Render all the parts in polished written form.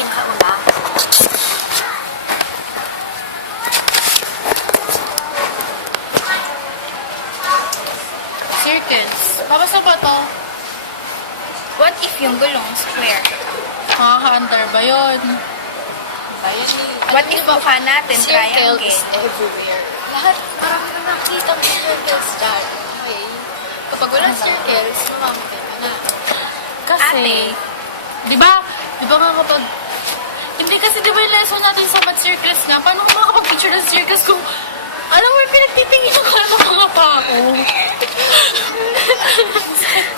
pinakauna. Circles. Babasa ba to? What if yung gulong square? Makaka-under ba yun? What if mukha natin triangle? Circles everywhere. Lahat, marami na nakikita ng circles dyan. Okay. Kapag walang circles, mamamatay ka na. Kasi, di ba nga kapag, hindi kasi di ba yung lesson natin sa math circles nga, paano ko makakapag-picture ng circles kung, alam mo, pinagtitingin ko ng mga tao.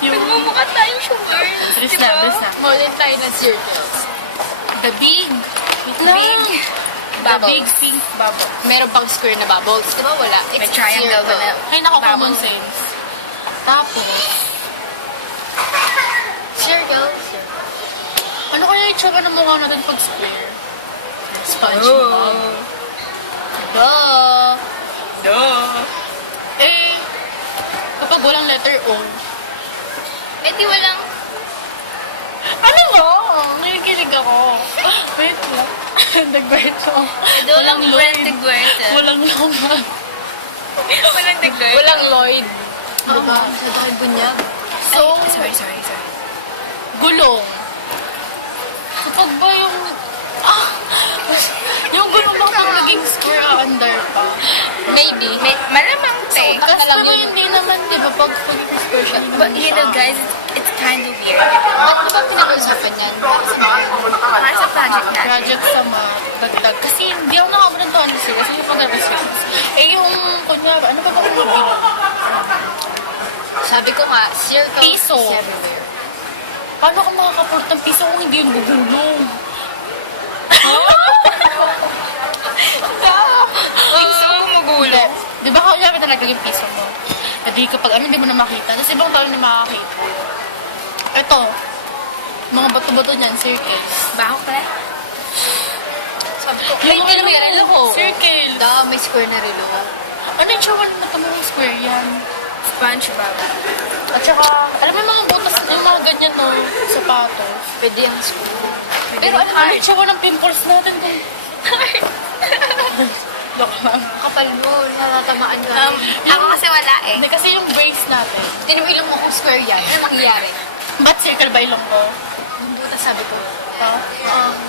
Yung, Nagmumukha tayong sugar. bilis na, bilis na. Modern tayo ng circles. The big, wait lang. Big The bubbles. big pink bubble. Meron pang square na bubbles. Di ba wala? May triangle ba na? Ay, nako, common Bubble. sense. Tapos, Circles. ano kaya yung tsura ng mukha natin pag square? SpongeBob. Duh. Eh, kapag walang letter O, Eh di walang... ano mo? Nakikinig ako. Wait lang. Nag-verso. Walang Lloyd. Walang Loman. Walang dagwerte. Walang Lloyd. Diba? Sa dahil bunyag. So, Sorry. gulong. Kapag ba yung... yung gulong ba kapag naging square under pa? Maybe. Malamang te. Kasi lang pero yun. hindi naman, di ba, pag square siya. But you know guys, it's kind of weird. Ba't ba pinag-usapan yan? Para sa project natin. Project sa mga dagdag. Kasi hindi ako nakabot ng 200 kasi yung pag-research. Eh yung, kunyari, ano ba ba kung mabilang? Sabi ko nga, circles Piso. is everywhere. Paano ka makakaport ng piso kung hindi yung gugulong? Piso gumugulong. Di ba kunyari talaga yung piso mo? Hindi kapag ano, hindi mo na makita. Tapos ibang tao na makakita. Ito, mga bato-bato niyan, circles. Baho pala. Sabi ko, Yung hindi naman yan, ano ko? circle. May square na relo. Ano yung tsura na tamang square yan? SpongeBob. At saka, alam mo yung mga butas, yung mga ganyan no, sapatos. Pwede yung square. Pero ano yung tsura ng pimples natin kung... Look lang. Kapal mo, natatamaan ka. Ako kasi wala eh. Hindi kasi yung brace natin. Tinan mo ilong mo kung square yan. Ano mangyayari? Ba't circle ba ilong ko? Yung buta sabi ko, Ito?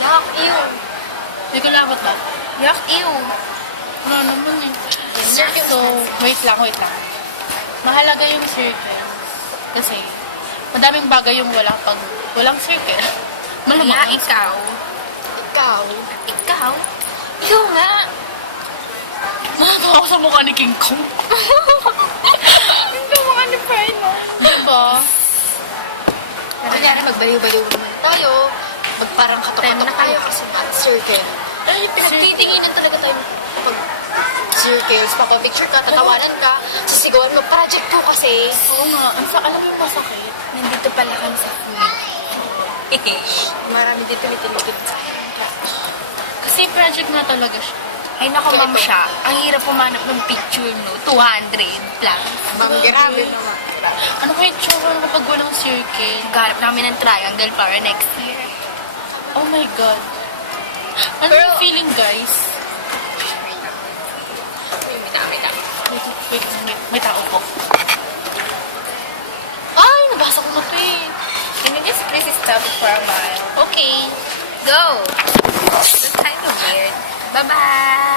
yak, ew. Hindi ko lakot na. Yak, ew. Ano naman eh. Circle. So, wait lang. Mahalaga yung circle. Kasi, madaming bagay yung wala pag walang circle. Kaya Malamang. ikaw. Ikaw. Ikaw? Ikaw nga. Nakatawa ko sa mukha ni King Kong. Ito mga ni Prino. Diba? Kunyari, magbaliw-baliw naman tayo. Magparang Time katok-katok na tayo kayo. kasi math circle. Ay, Pinagtitinginan talaga tayo pag circles, papapicture ka, tatawanan ka, sisigawan mo, project ko kasi. Oo nga. Alam mo yung masakit? Nandito pala kami sa food. Marami din tumitinitid sa akin. Kasi project na talaga siya. Ay nako, ma'am Ito. siya. Ang hirap pumanap ng picture, no? 200 plus. Grabe naman. Ano kaya yung tsura kapag walang circle? Maghanap namin ng triangle para next year. Oh my God. Ano Pero- yung feeling, guys? May tao po. Ay, nabasa ko na to eh. Can you just please stop for a while? Okay. Go! That's kind of weird. Bye-bye!